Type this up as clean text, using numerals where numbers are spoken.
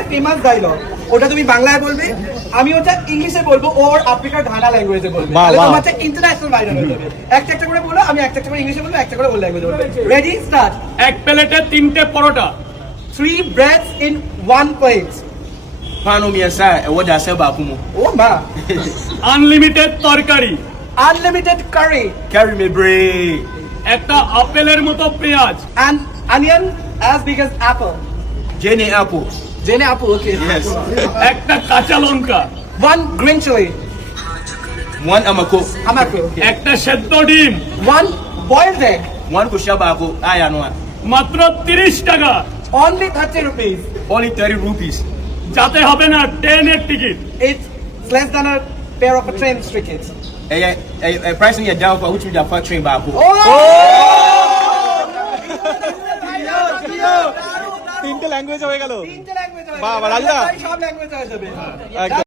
যে famous dialogue ওটা তুমি বাংলায় বলবে, আমি ওটা ইংলিশে বলবো, ওর আফ্রিকার ঘানা ল্যাঙ্গুয়েজে বলবে, তাহলে তোমার হচ্ছে ইন্টারন্যাশনাল ভাইরাল হয়ে যাবে। একটা একটা করে বলো, আমি একটা একটা করে ইংলিশে বলবো, একটা করে ওর ল্যাঙ্গুয়েজে বলবো। Ready, start. এক প্লেটে 3টে পরোটা। 3 breads in 1 plate. Pano miɛnsa a ɛwɔ daasɛ baako mu. Oh ma. Unlimited তরকারি। Unlimited curry Carry bebree. একটা আপেলের মতো পেঁয়াজ। and onion as big as apple. Jenny apple. Jenny apple, okay. Yes. একটা কাঁচা লঙ্কা। 1 green chili. One amako. Amako, okay. একটা সেদ্ধ ডিম। 1 boiled egg. One kusha baako. Aya no one. মাত্র 30 টাকা। Only 30 rupees. Only 30 rupees. যাতে হবে না ট্রেনের ticket. It's less than a pair of a train ticket. Price ni yɛ down for which we da fa train baako. তিনটে language হয়ে গেল। তিনটে language হয়ে বাহ, যাবে। রাজা। সব language হয়ে যাবে। একদম।